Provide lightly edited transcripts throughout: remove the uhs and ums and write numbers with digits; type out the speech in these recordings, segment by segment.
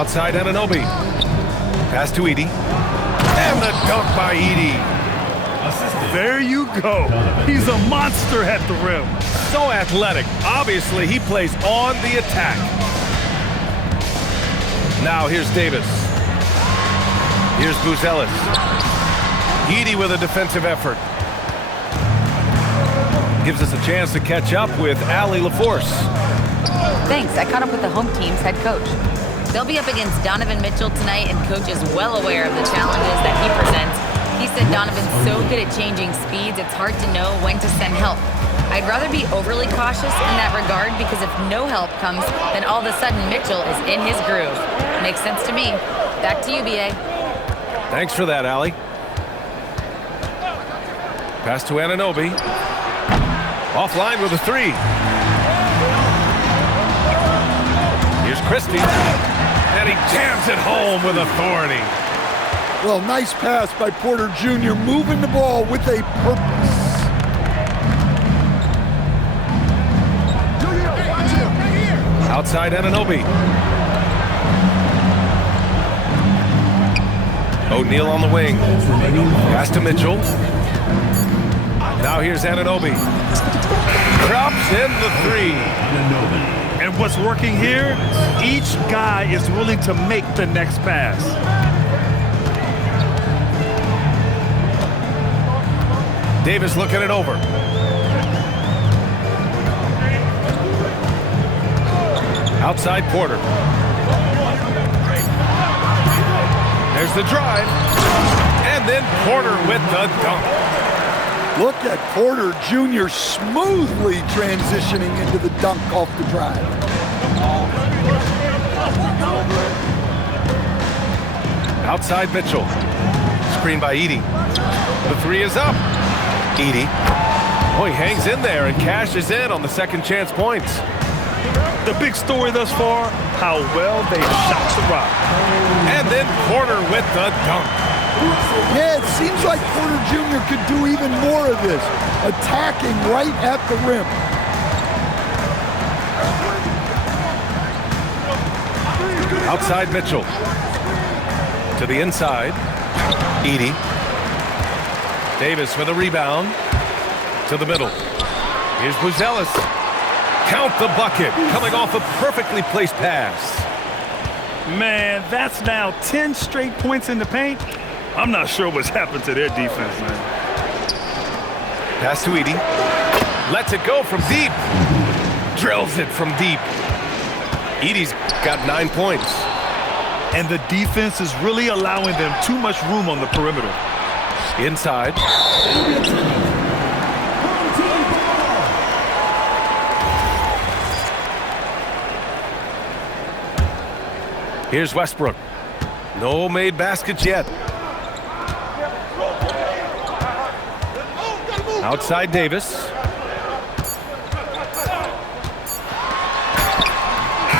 Outside Anunoby. Pass to Edey. And the dunk by Edey. There you go. He's a monster at the rim. So athletic. Obviously, he plays on the attack. Now here's Davis. Here's Buzelis. Edey with a defensive effort. Gives us a chance to catch up with Allie LaForce. Thanks. I caught up with the home team's head coach. They'll be up against Donovan Mitchell tonight, and coach is well aware of the challenges that he presents. He said Donovan's so good at changing speeds, it's hard to know when to send help. I'd rather be overly cautious in that regard because if no help comes, then all of a sudden Mitchell is in his groove. Makes sense to me. Back to you, B.A. Thanks for that, Allie. Pass to Anunoby. Offline with a three. Here's Christie. And he jams it home with authority. Well, nice pass by Porter Jr. moving the ball with a purpose. Outside Anunoby. O'Neal on the wing. Pass to Mitchell. Now here's Anunoby. Drops in the three. And what's working here? Each guy is willing to make the next pass. Davis looking it over. Outside Porter. There's the drive. And then Porter with the dunk. Look at Porter Jr. smoothly transitioning into the dunk off the drive. Outside Mitchell. Screen by Edey. The three is up. Edey. Oh, he hangs in there and cashes in on the second chance points. The big story thus far, how well they shot the rock. And then Porter with the dunk. Yeah, it seems like Porter Jr. could do even more of this, attacking right at the rim. Outside Mitchell. To the inside. Edey. Davis with a rebound. To the middle. Here's Buzelis. Count the bucket. Coming off a perfectly placed pass. Man, that's now 10 straight points in the paint. I'm not sure what's happened to their defense, man. Pass to Edey. Lets it go from deep. Drills it from deep. Edey's got 9 points. And the defense is really allowing them too much room on the perimeter. Inside. Here's Westbrook. No made baskets yet. Outside Davis.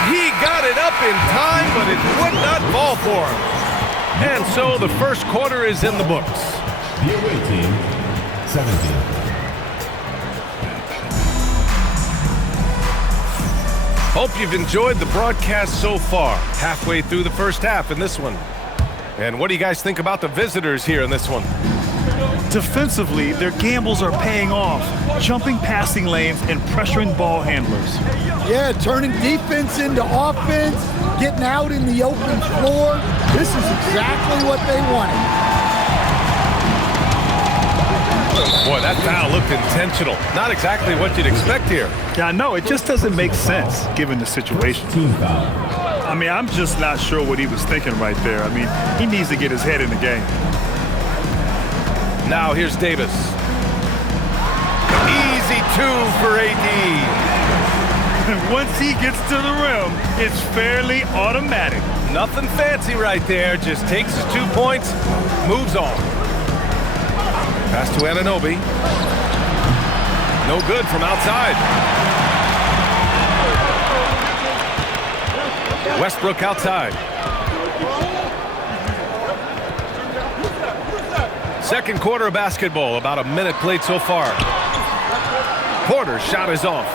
He got it up in time, but it would not fall for him. And so the first quarter is in the books. The away team, 17. Hope you've enjoyed the broadcast so far. Halfway through the first half in this one. And what do you guys think about the visitors here in this one? Defensively, their gambles are paying off, jumping passing lanes and pressuring ball handlers. Yeah, turning defense into offense, getting out in the open floor. This is exactly what they wanted. Boy, that foul looked intentional. Not exactly what you'd expect here. Yeah, I know. It just doesn't make sense given the situation. Team foul. I mean, I'm just not sure what he was thinking right there. I mean, he needs to get his head in the game. Now here's Davis. Easy two for AD. Once he gets to the rim, it's fairly automatic. Nothing fancy right there. Just takes his 2 points, moves on. Pass to Anunoby. No good from outside. Westbrook outside. Second quarter of basketball, about a minute played so far. Porter's shot is off.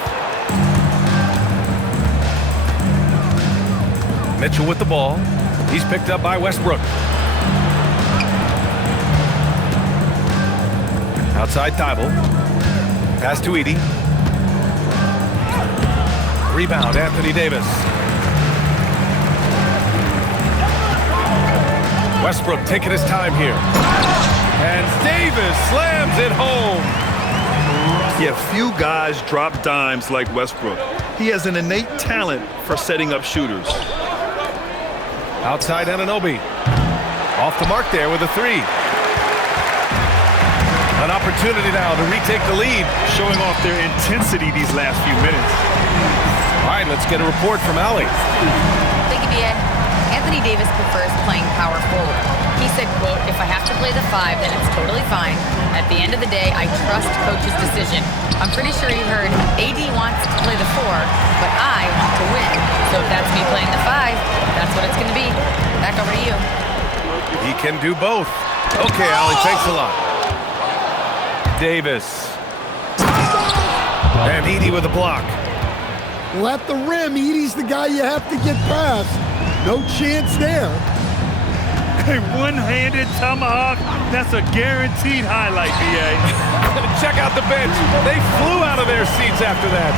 Mitchell with the ball. He's picked up by Westbrook. Outside Thibault. Pass to Edey. Rebound, Anthony Davis. Westbrook taking his time here. And Davis slams it home. Yeah, few guys drop dimes like Westbrook. He has an innate talent for setting up shooters. Outside Anunoby. Off the mark there with a three. An opportunity now to retake the lead. Showing off their intensity these last few minutes. All right, let's get a report from Allie. Thank you, B.A. Anthony Davis prefers playing power forward. He said, quote, "If I have to play the 5, then it's totally fine. At the end of the day, I trust coach's decision." I'm pretty sure you heard AD wants to play the 4, but I want to win. So if that's me playing the 5, that's what it's going to be. Back over to you. He can do both. Okay, Allie, thanks a lot. Davis. And Edey with a block. Well, at the rim, Edey's the guy you have to get past. No chance there. A one-handed tomahawk, that's a guaranteed highlight, B.A. Check out the bench. They flew out of their seats after that.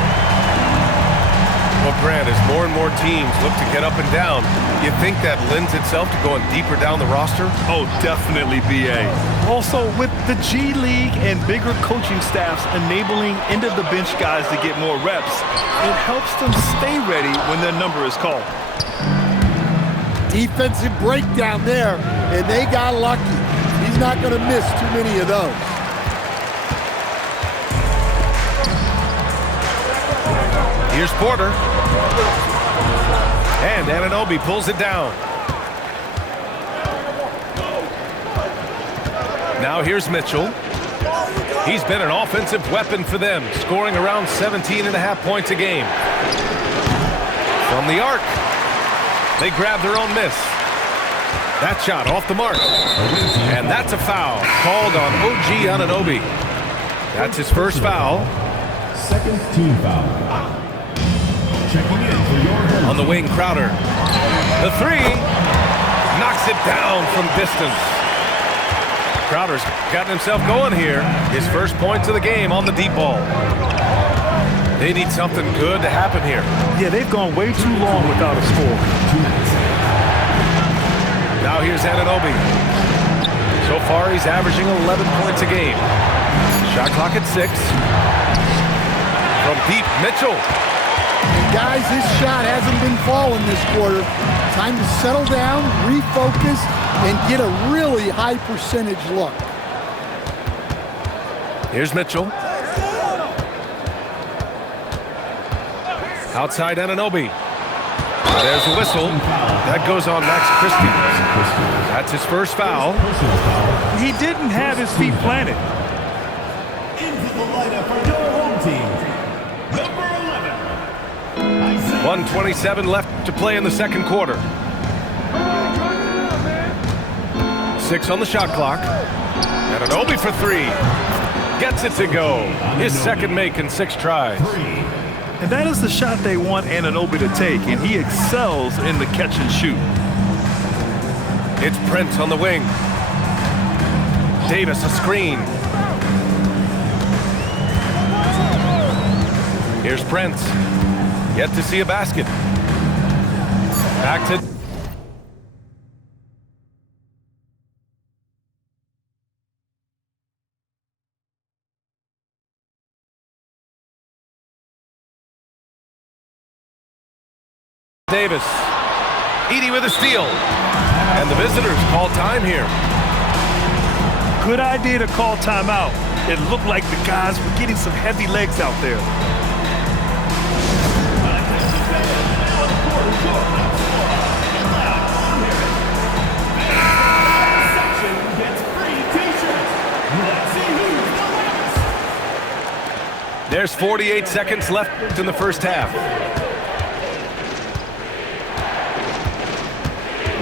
Well, Grant, as more and more teams look to get up and down, you think that lends itself to going deeper down the roster? Oh, definitely, B.A. Also, with the G League and bigger coaching staffs enabling end-of-the-bench guys to get more reps, it helps them stay ready when their number is called. Defensive breakdown there, and they got lucky. He's not going to miss too many of those. Here's Porter. And Anunoby pulls it down. Now here's Mitchell. He's been an offensive weapon for them, scoring around 17.5 points a game. From the arc. They grab their own miss. That shot off the mark. And that's a foul called on OG Anunoby. That's his first foul. Second team foul. Checking in for your home. On the wing, Crowder. The three. Knocks it down from distance. Crowder's gotten himself going here. His first points of the game on the deep ball. They need something good to happen here. Yeah, they've gone way too long without a score. 2 minutes. Now here's Anunoby. So far, he's averaging 11 points a game. Shot clock at 6. From deep, Mitchell. And guys, his shot hasn't been falling this quarter. Time to settle down, refocus, and get a really high percentage look. Here's Mitchell. Outside Anunoby. There's a whistle. That goes on Max Christie. That's his first foul. He didn't have his feet planted. Into the lineup for your home team. Number 11. 1:27 left to play in the second quarter. 6 on the shot clock. Anunoby for 3. Gets it to go. His second make in 6 tries. And that is the shot they want Anunoby to take, and he excels in the catch and shoot. It's Prince on the wing. Davis a screen. Here's Prince. Yet to see a basket. Back to Davis. Edey with a steal. And the visitors call time here. Good idea to call timeout. It looked like the guys were getting some heavy legs out there. There's 48 seconds left in the first half.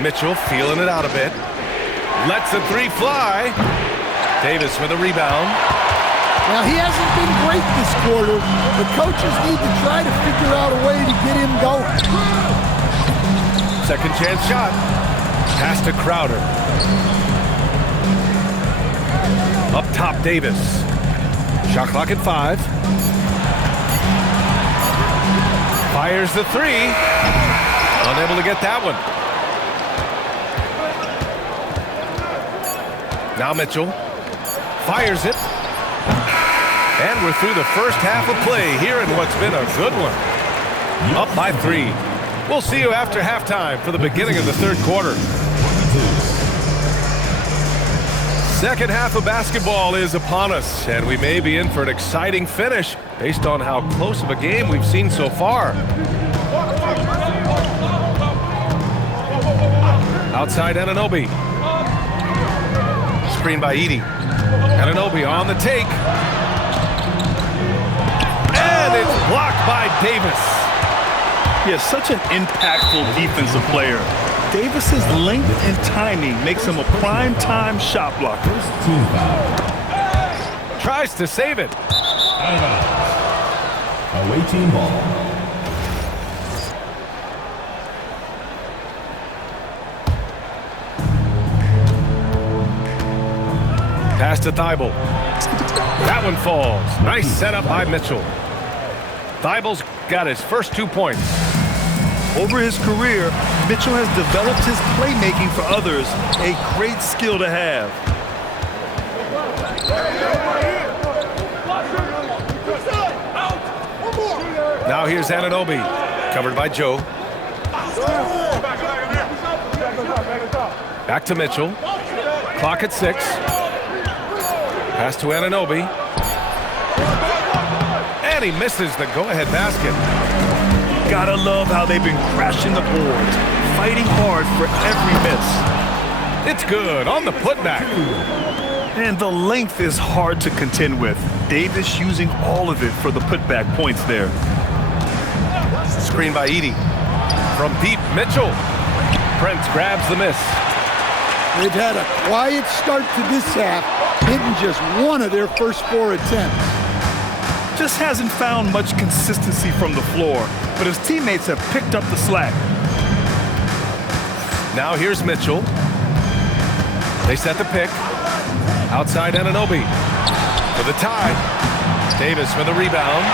Mitchell feeling it out a bit. Lets the 3 fly. Davis with a rebound. Now, he hasn't been great this quarter. The coaches need to try to figure out a way to get him going. Second chance shot. Pass to Crowder. Up top, Davis. Shot clock at 5. Fires the 3. Unable to get that one. Now Mitchell fires it. And we're through the first half of play here in what's been a good one. Up by 3. We'll see you after halftime for the beginning of the third quarter. Second half of basketball is upon us, and we may be in for an exciting finish based on how close of a game we've seen so far. Outside Anunoby. Screen by Edey. Anunoby on the take. And it's blocked by Davis. Yeah, such an impactful defensive player. Davis's length and timing makes him a prime-time shot blocker. First team foul. Tries to save it. Away team ball. Pass to Thibault. That one falls. Nice setup by Mitchell. Thibault's got his first 2 points. Over his career, Mitchell has developed his playmaking for others, a great skill to have. Now here's Anunoby, covered by Joe. Back to Mitchell. Clock at 6. Pass to Anunoby. And he misses the go-ahead basket. Gotta love how they've been crashing the boards, fighting hard for every miss. It's good on the putback. And the length is hard to contend with. Davis using all of it for the putback points there. Screen by Edey. From deep, Mitchell. Prince grabs the miss. They've had a quiet start to this half, hitting just one of their first 4 attempts. Just hasn't found much consistency from the floor, but his teammates have picked up the slack. Now here's Mitchell. They set the pick. Outside Anunoby for the tie. Davis for the rebound.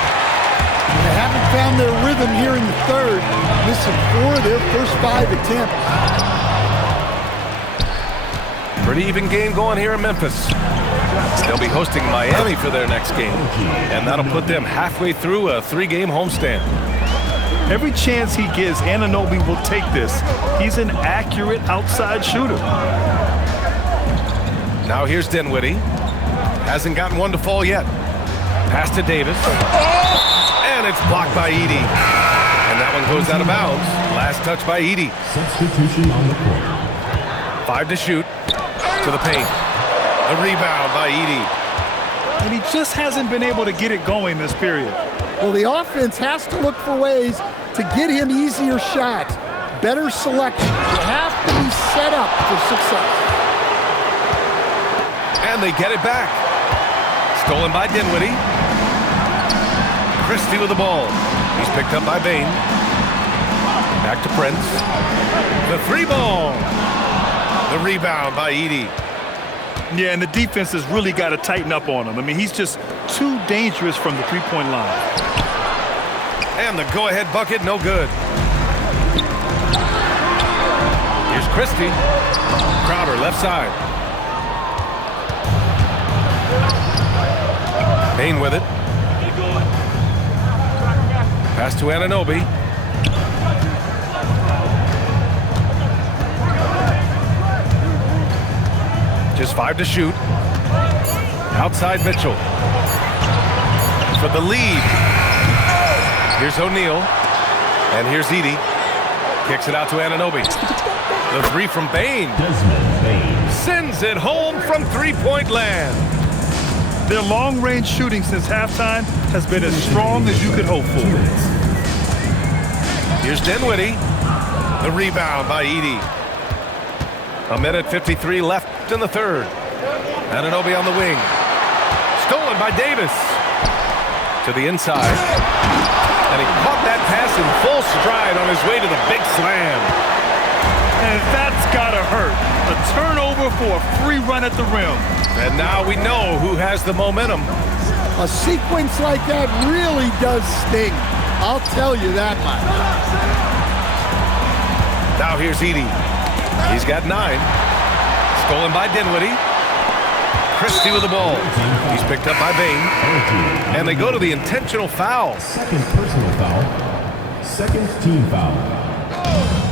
They haven't found their rhythm here in the third, missing 4 of their first 5 attempts. Pretty even game going here in Memphis. They'll be hosting Miami for their next game, and that'll put them halfway through a 3-game homestand. Every chance he gives, Anunoby will take this. He's an accurate outside shooter. Now here's Dinwiddie. Hasn't gotten one to fall yet. Pass to Davis. And it's blocked by Edey. And that one goes out of bounds. Last touch by Edey. Substitution on the court. 5 to shoot. To the paint. The rebound by Edey. And he just hasn't been able to get it going this period. Well, the offense has to look for ways to get him easier shots, better selection. You have to be set up for success. And they get it back. Stolen by Dinwiddie. Christie with the ball. He's picked up by Bane. Back to Prince. The 3 ball. The rebound by Edey. Yeah, and the defense has really got to tighten up on him. I mean, he's just too dangerous from the three-point line. And the go-ahead bucket, no good. Here's Christie. Crowder, left side. Bane with it. Pass to Anunoby. Just 5 to shoot. Outside Mitchell. For the lead. Here's O'Neal. And here's Edey. Kicks it out to Anunoby. The 3 from Bane. Desmond Bane. Sends it home from three-point land. Their long-range shooting since halftime has been as strong as you could hope for. Here's Dinwiddie. The rebound by Edey. 1:53 left in the third. Anunoby on the wing. Stolen by Davis. To the inside. And he caught that pass in full stride on his way to the big slam. a turnover for a free run at the rim. And now we know who has the momentum. A sequence like that really does sting. I'll tell you that much. Now here's Edey. He's got 9. Stolen by Dinwiddie. Christie with the ball. He's picked up by Bane. And they go to the intentional foul. Second personal foul. Second team foul.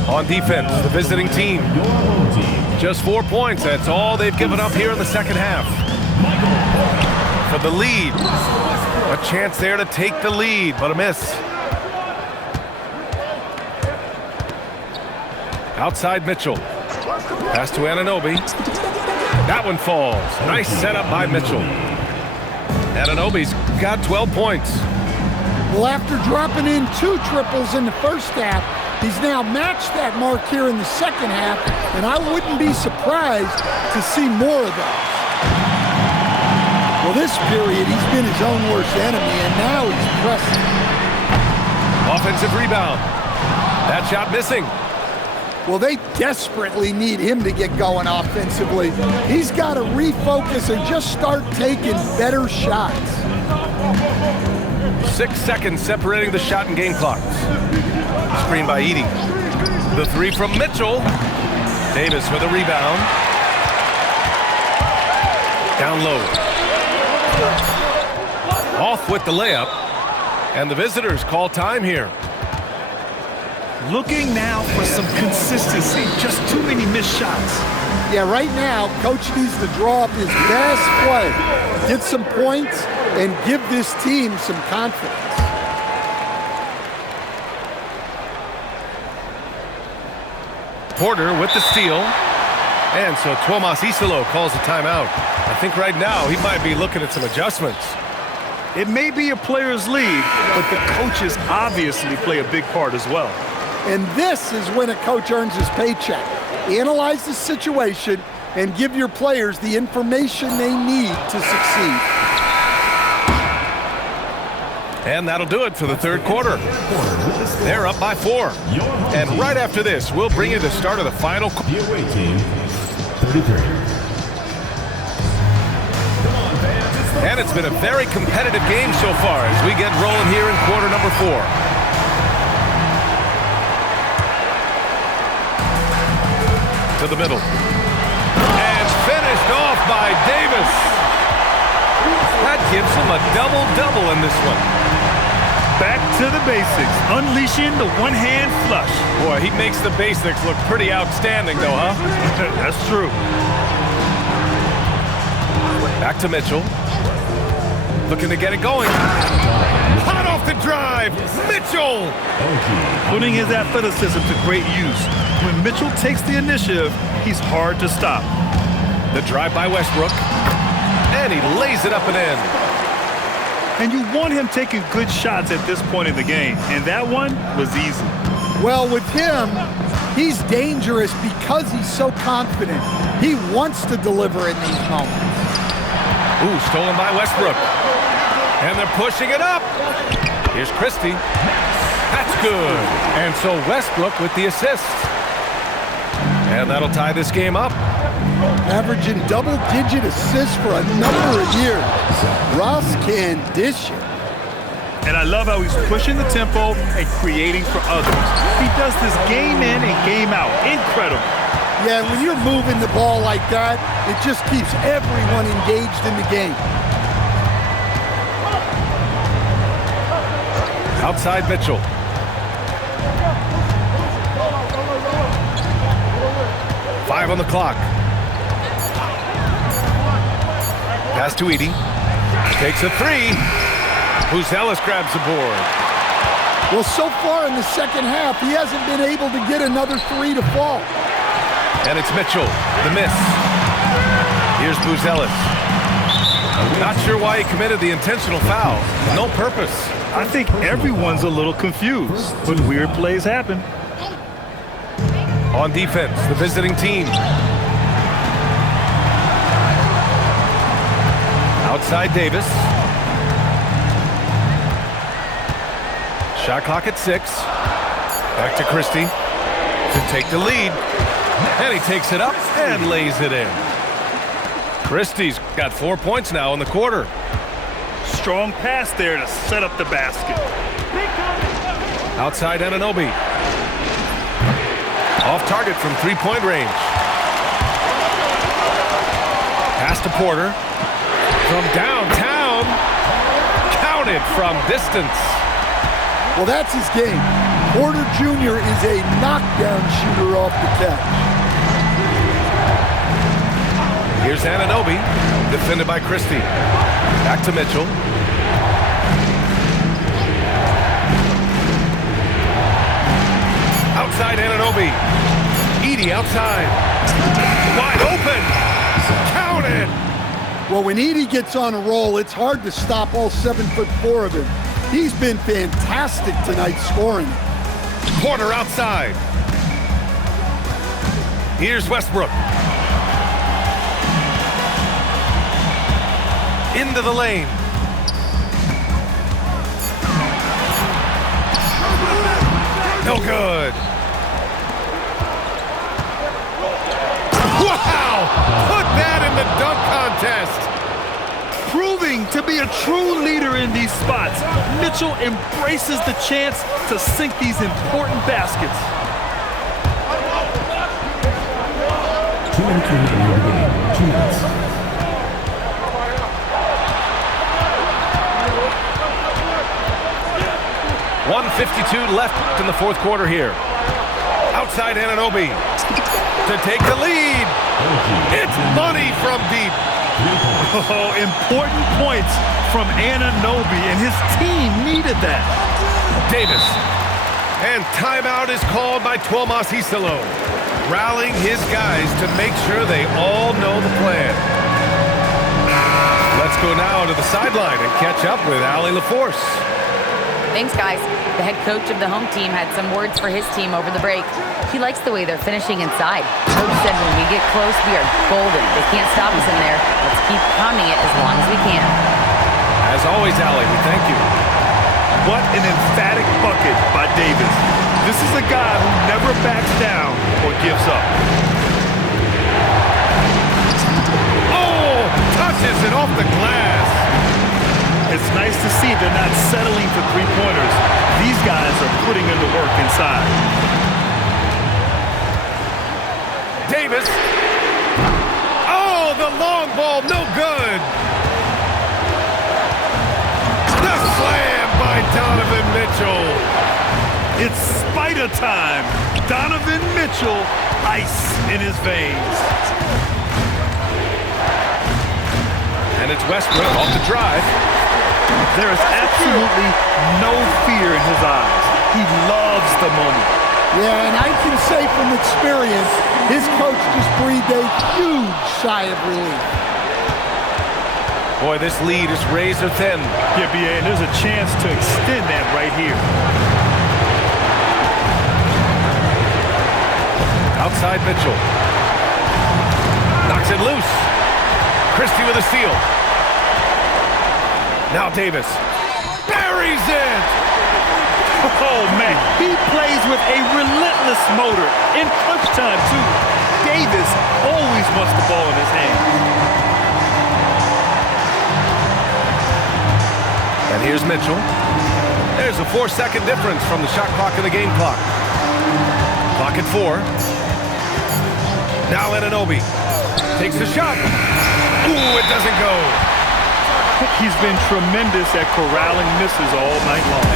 On defense, the visiting team. Your home team. Just 4 points. That's all they've given up here in the second half. For the lead. A chance there to take the lead, but a miss. Outside Mitchell. Pass to Anunoby. That one falls. Nice setup by Mitchell. Anunoby's got 12 points. Well, after dropping in 2 triples in the first half, he's now matched that mark here in the second half, and I wouldn't be surprised to see more of those. Well, this period, he's been his own worst enemy, and now he's pressing. Offensive rebound. That shot missing. Well, they desperately need him to get going offensively. He's got to refocus and just start taking better shots. 6 seconds separating the shot and game clocks. Screen by Edey. The 3 from Mitchell. Davis with a rebound. Down low. Off with the layup. And the visitors call time here. Looking now for some consistency. Just too many missed shots. Yeah, right now, Coach needs to draw up his best play, get some points, and give this team some confidence. Porter with the steal. And so Tomas Isolo calls a timeout. I think right now he might be looking at some adjustments. It may be a player's league, but the coaches obviously play a big part as well. And this is when a coach earns his paycheck. Analyze the situation and give your players the information they need to succeed. And that'll do it for the third quarter. They're up by 4. And right after this, we'll bring you the start of the final. The away team, 33. And it's been a very competitive game so far as we get rolling here in quarter number 4. To the middle. And finished off by Davis. That gives him a double-double in this one. Back to the basics, unleashing the one-hand flush. Boy, he makes the basics look pretty outstanding, though, huh? That's true. Back to Mitchell. Looking to get it going. Hot off the drive, Mitchell! Putting his athleticism to great use. When Mitchell takes the initiative, he's hard to stop. The drive by Westbrook. And he lays it up and in. And you want him taking good shots at this point in the game. And that one was easy. Well, with him, he's dangerous because he's so confident. He wants to deliver in these moments. Ooh, stolen by Westbrook. And they're pushing it up. Here's Christie. That's good. And so Westbrook with the assist. And that'll tie this game up. Averaging double-digit assists for a number of years. Ross can dish it. And I love how he's pushing the tempo and creating for others. He does this game in and game out. Incredible. Yeah, when you're moving the ball like that, it just keeps everyone engaged in the game. Outside Mitchell. Five on the clock. Pass to Edey. Takes a 3. Buzelis grabs the board. Well, so far in the second half, he hasn't been able to get another 3 to fall. And it's Mitchell, the miss. Here's Buzelis. Not sure why he committed the intentional foul. No purpose. I think everyone's a little confused, but weird plays happen. On defense, the visiting team. Outside Davis. Shot clock at 6. Back to Christie to take the lead. And he takes it up and lays it in. Christie's got 4 points now in the quarter. Strong pass there to set up the basket. Outside Anunoby. Off target from three-point range. Pass to Porter. From downtown. Counted from distance. Well, that's his game. Porter Jr. is a knockdown shooter off the catch. Here's Anunoby, defended by Christie. Back to Mitchell. Outside Anunoby. Edey outside. Wide open. Counted. Well, when Edey gets on a roll, it's hard to stop all 7'4" of him. He's been fantastic tonight scoring. Porter outside. Here's Westbrook. Into the lane. No good. Wow! Put that in the dunk contest. Proving to be a true leader in these spots, Mitchell embraces the chance to sink these important baskets. 2 minutes remaining in the game. 2 minutes. .152 left in the fourth quarter here. Outside Anunoby to take the lead. It's money from deep. Oh, important points from Anunoby, and his team needed that. Davis. And timeout is called by Tuomas Isalo, rallying his guys to make sure they all know the plan. Let's go now to the sideline and catch up with Allie LaForce. Thanks, guys. The head coach of the home team had some words for his team over the break. He likes the way they're finishing inside. Coach said when we get close, we are golden. They can't stop us in there. Let's keep pounding it as long as we can. As always, Allie, we thank you. What an emphatic bucket by Davis. This is a guy who never backs down or gives up. Oh, touches it off the glass. It's nice to see they're not settling for three-pointers. These guys are putting in the work inside. Davis. Oh, the long ball, no good. The slam by Donovan Mitchell. It's spider time. Donovan Mitchell, ice in his veins. And it's Westbrook off the drive. There is absolutely no fear in his eyes. He loves the moment. Yeah, and I can say from experience, his coach just breathed a huge sigh of relief. Boy, this lead is razor thin. Yeah, B.A., and there's a chance to extend that right here. Outside Mitchell. Knocks it loose. Christie with a steal. Now Davis buries it. Oh, man, he plays with a relentless motor. In clutch time, too. Davis always wants the ball in his hands. And here's Mitchell. There's a 4-second difference from the shot clock and the game clock. Clock at 4. Now Anunoby takes the shot. Ooh, it doesn't go. He's been tremendous at corralling misses all night long.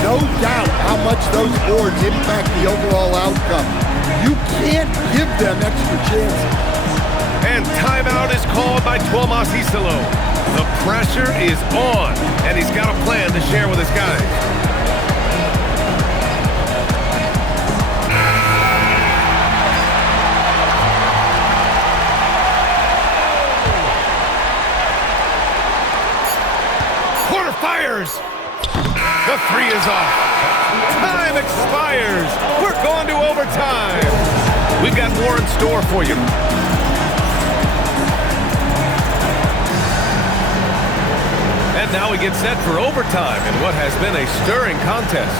No doubt how much those boards impact the overall outcome. You can't give them extra chances. And timeout is called by Tuomas Isalo. The pressure is on, and he's got a plan to share with his guys. Porter fires. The three is off. Time expires. We're going to overtime. We've got more in store for you. And now we get set for overtime in what has been a stirring contest.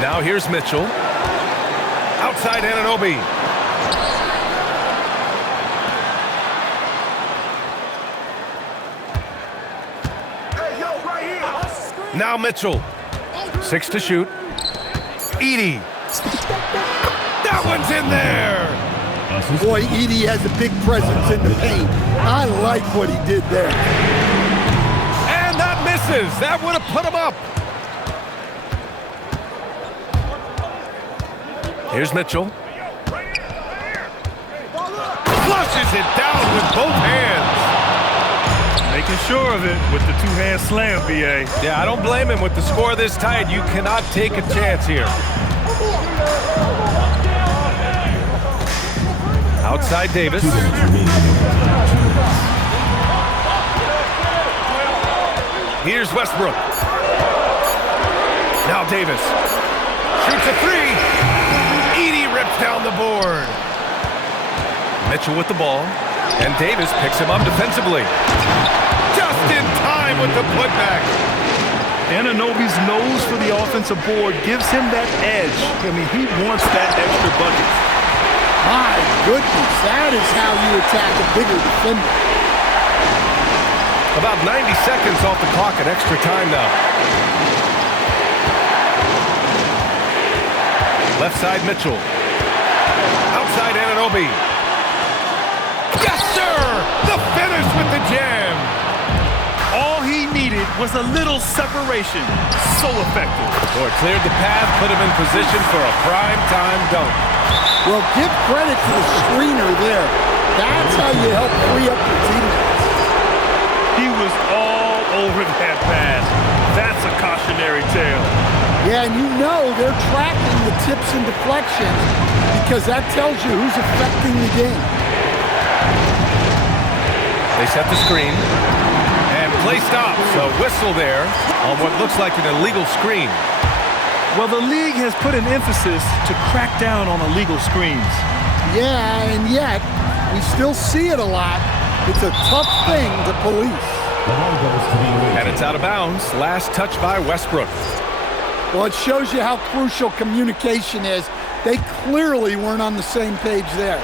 Now here's Mitchell. Outside Anunoby. Now Mitchell. 6 to shoot. Edey. That one's in there. Boy, Edey has a big presence in the paint. I like what he did there. And that misses. That would have put him up. Here's Mitchell. Flushes it down with both hands. Making sure of it with the two-hand slam, B.A. Yeah, I don't blame him. With the score this tight, you cannot take a chance here. Outside Davis. Here's Westbrook. Now Davis. Shoots a three. Edey rips down the board. Mitchell with the ball. And Davis picks him up defensively. Just in time with the putback. Anunoby's nose for the offensive board gives him that edge. I mean, he wants that extra bucket. My goodness, that is how you attack a bigger defender. About 90 seconds off the clock at extra time now. Left side Mitchell. Outside Anunoby. Yes, sir! The finish with the jam. All he needed was a little separation. So effective. Boy, cleared the path, put him in position for a prime-time dunk. Well, give credit to the screener there. That's how you help free up your teammates. He was all over that pass. That's a cautionary tale. Yeah, and you know they're tracking the tips and deflections because that tells you who's affecting the game. They set the screen. And play stops. A whistle there on what looks like an illegal screen. Well, the league has put an emphasis to crack down on illegal screens. Yeah, and yet we still see it a lot. It's a tough thing to police. And it's out of bounds. Last touch by Westbrook. Well, it shows you how crucial communication is. They clearly weren't on the same page there.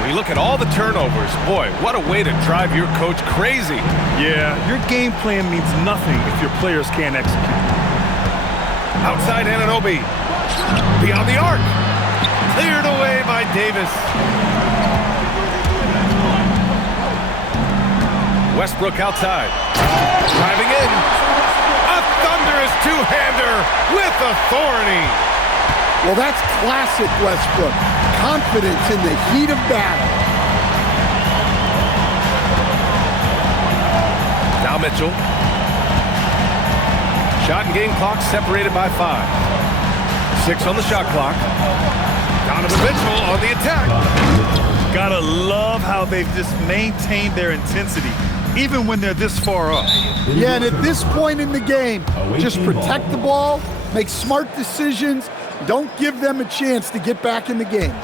When you look at all the turnovers, boy, what a way to drive your coach crazy. Yeah, your game plan means nothing if your players can't execute. Outside Anunoby. Beyond the arc. Cleared away by Davis. Westbrook outside. Driving in. A thunderous two-hander with authority. Well, that's classic Westbrook. Confidence in the heat of battle. Now Mitchell. Shot and game clock separated by 5. 6 on the shot clock. Donovan Mitchell on the attack. Gotta love how they've just maintained their intensity, even when they're this far up. Yeah, and at this point in the game, just protect the ball, make smart decisions, don't give them a chance to get back in the game.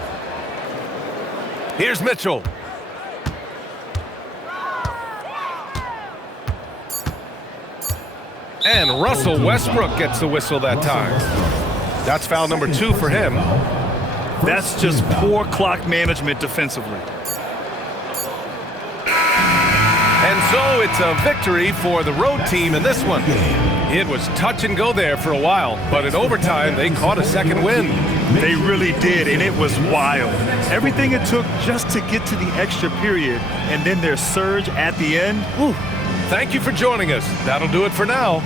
Here's Mitchell. And Russell Westbrook gets the whistle that time. That's foul number 2 for him. That's just poor clock management defensively. And so it's a victory for the road team in this one. It was touch and go there for a while, but in overtime, they caught a second win. They really did, and it was wild. Everything it took just to get to the extra period, and then their surge at the end. Whew. Thank you for joining us. That'll do it for now.